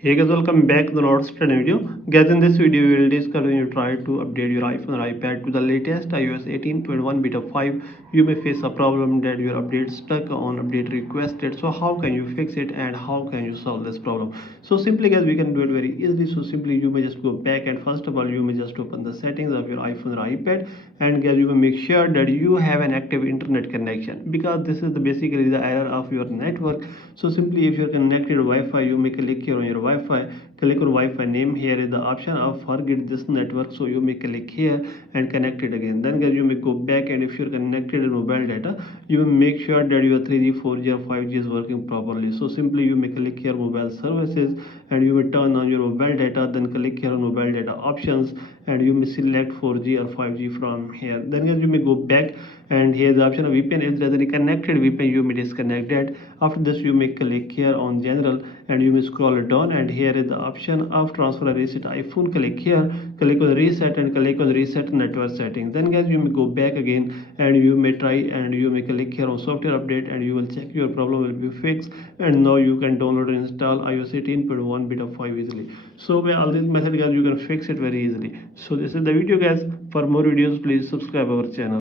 Hey guys, welcome back to the North Star video. Guys, in this video, we will discuss when you try to update your iPhone or iPad to the latest iOS 18.1 beta 5. You may face a problem that your update stuck on update requested. So how can you fix it and how can you solve this problem? So simply guys, we can do it very easily. So simply you may just go back and first of all, you may just open the settings of your iPhone or iPad, and guys, you may make sure that you have an active internet connection, because this is basically the error of your network. So simply if you're connected to Wi-Fi, you may click here on your Wi-Fi, click on Wi-Fi name. Here is the option of forget this network, so you may click here and connect it again. Then guys, you may go back, and if you're connected to mobile data, you will make sure that your 3G 4G or 5G is working properly. So simply you may click here mobile services, and you will turn on your mobile data, then click here on mobile data options, and you may select 4G or 5G from here. Then guys, you may go back, and here's the option of VPN. If there's any connected VPN, you may disconnect that. After this, you may click here on general, and you may scroll it down, and here is the option of transfer and reset iPhone. Click here, click on reset, and click on reset network settings. Then guys, you may go back again, and you may try, and you may click here on software update, and you will check your problem will be fixed, and now you can download and install iOS 18.1 beta 5 easily. So by all these methods guys, you can fix it very easily. So this is the video guys. For more videos, please subscribe our channel.